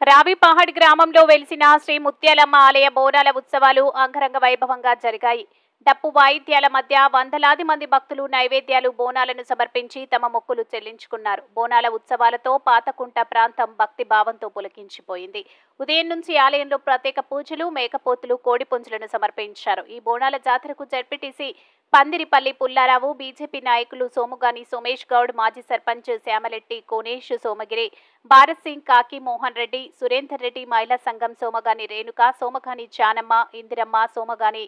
రావిపహాడ్ గ్రామంలో వెలిసిన శ్రీ ముత్యాలమ్మ ఆలయ బోనాల ఉత్సవాలు అంగరంగ వైభవంగా జరిగాయి. డప్పు వాయిద్యాల మధ్య వందలాది మంది భక్తులు నైవేద్యాలు బోనాలను సమర్పించి తమ మొక్కులు చెల్లించుకున్నారు. బోనాల ఉత్సవాలతో పాతకుంట ప్రాంతం భక్తి భావంతో పులకించిపోయింది. ఉదయం నుంచి ఆలయంలో ప్రత్యేక పూజలు, మేకపోతులు, కోడిపుంజులను సమర్పించారు. ఈ బోనాల జాతరకు జడ్పీటీసీ పందిరిపల్లి పుల్లారావు, బీజేపీ నాయకులు సోముగాని సోమేష్ గౌడ్, మాజీ సర్పంచ్ శ్యామలెట్టి కోనేష్, సోమగిరి, భారత్ సింగ్, కాకి మోహన్ రెడ్డి, సురేందర్ రెడ్డి, మహిళా సంఘం సోమగాని రేణుక, సోమగాని జానమ్మ, ఇందిరమ్మ, సోమగాని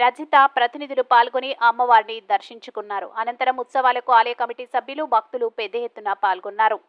రజిత ప్రతినిధులు పాల్గొని అమ్మవారిని దర్శించుకున్నారు. అనంతరం ఉత్సవాలకు ఆలయ కమిటీ సభ్యులు, భక్తులు పెద్ద ఎత్తున పాల్గొన్నారు.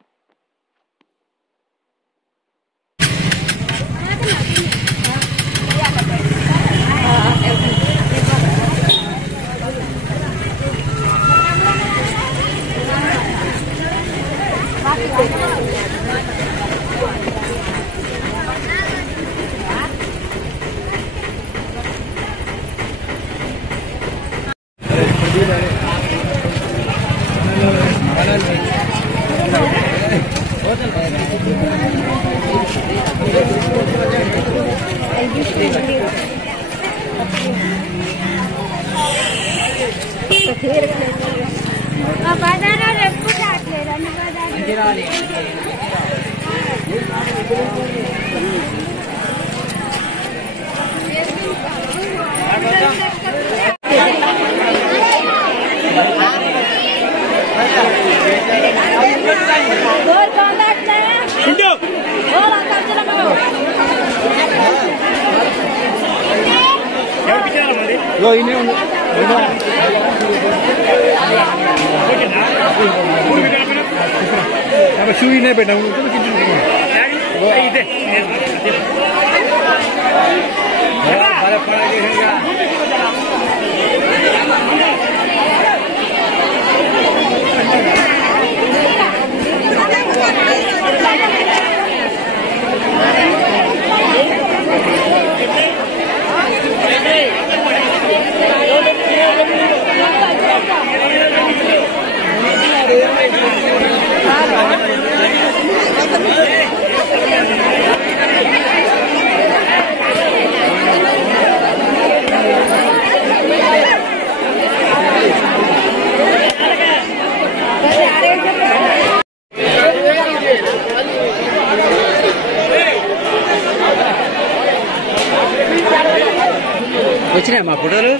వచ్చినాయి మా ఫోటోలు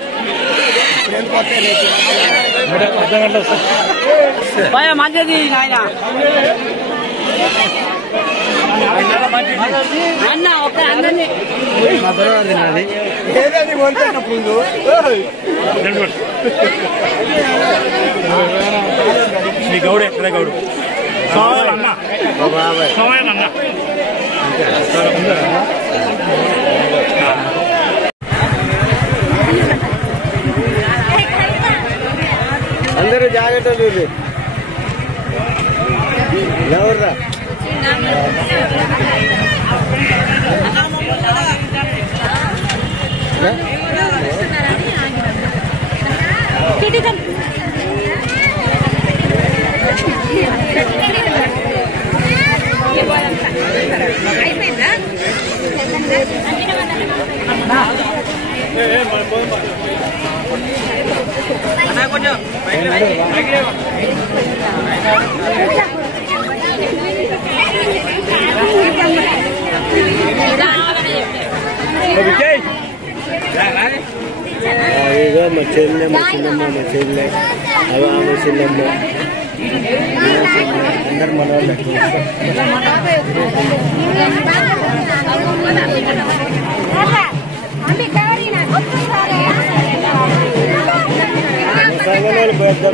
మంచిది నాయన అన్న ఒక అందరినీ నాది శ్రీ గౌడే గౌడు అన్న అందరూ జాగ్రత్త చూసి ఎవర్రా కొంచెం ఇదో మా చెల్లె మా చిన్నమ్మ మా చెల్లె అవి ఆమె చెల్లెమ్మ అందరు మన వాళ్ళు సంగనాలు పెద్ద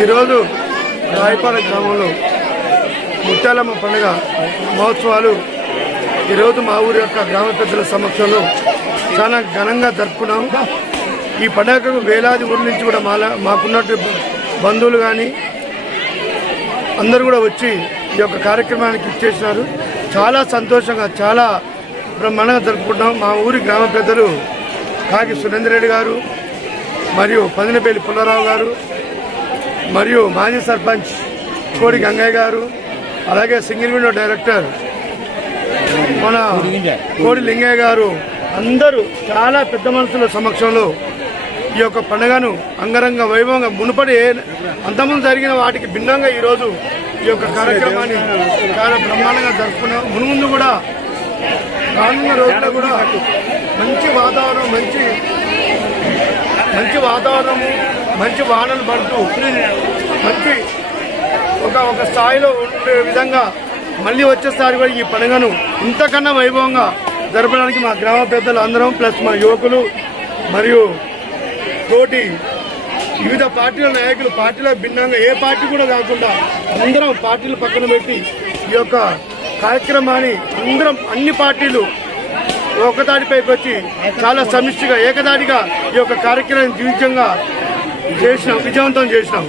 ఈరోజు రాయపాలెం గ్రామంలో ముత్యాలమ్మ పండుగ మహోత్సవాలు ఈరోజు మా ఊరి యొక్క గ్రామ పెద్దల సమక్షంలో చాలా ఘనంగా జరుపుకున్నాం. ఈ పండుగకు వేలాది ఊరి నుంచి కూడా మాకున్నట్టు బంధువులు కానీ అందరూ కూడా వచ్చి ఈ యొక్క కార్యక్రమానికి ఇచ్చేసినారు. చాలా సంతోషంగా చాలా బ్రహ్మాండంగా జరుపుకుంటున్నాం. మా ఊరి గ్రామ పెద్దలు కాకి సురేందర్ రెడ్డి గారు మరియు పదినపల్లి పుల్లారావు గారు మరియు మాజీ సర్పంచ్ కోడి గంగయ్య గారు, అలాగే సింగిల్ విండో డైరెక్టర్ మన కోడి లింగయ్య గారు అందరూ చాలా పెద్ద మనుషుల సమక్షంలో ఈ యొక్క పండుగను అంగరంగ వైభవంగా మునుపటి అంతకుముందు జరిగిన వాటికి భిన్నంగా ఈరోజు ఈ యొక్క కార్యక్రమాన్ని చాలా బ్రహ్మాండంగా జరుపుకున్నాం. మున్ముందు కూడా రానున్న రోజుల్లో కూడా మంచి వాతావరణం మంచి వానలు పడుతూ మంచి ఒక స్థాయిలో ఉండే విధంగా మళ్ళీ వచ్చేసారి కూడా ఈ పండుగను ఇంతకన్నా వైభవంగా జరపడానికి మా గ్రామ పెద్దలు అందరం ప్లస్ మా యువకులు మరియు తోటి వివిధ పార్టీల నాయకులు పార్టీల భిన్నంగా ఏ పార్టీ కూడా కాకుండా అందరం పార్టీలు పక్కన పెట్టి ఈ యొక్క కార్యక్రమాన్ని అందరం అన్ని పార్టీలు ఒకతాటిపైకి వచ్చి చాలా సమిష్టిగా ఏకదాటిగా ఈ యొక్క కార్యక్రమాన్ని విజయవంతం చేసినాం.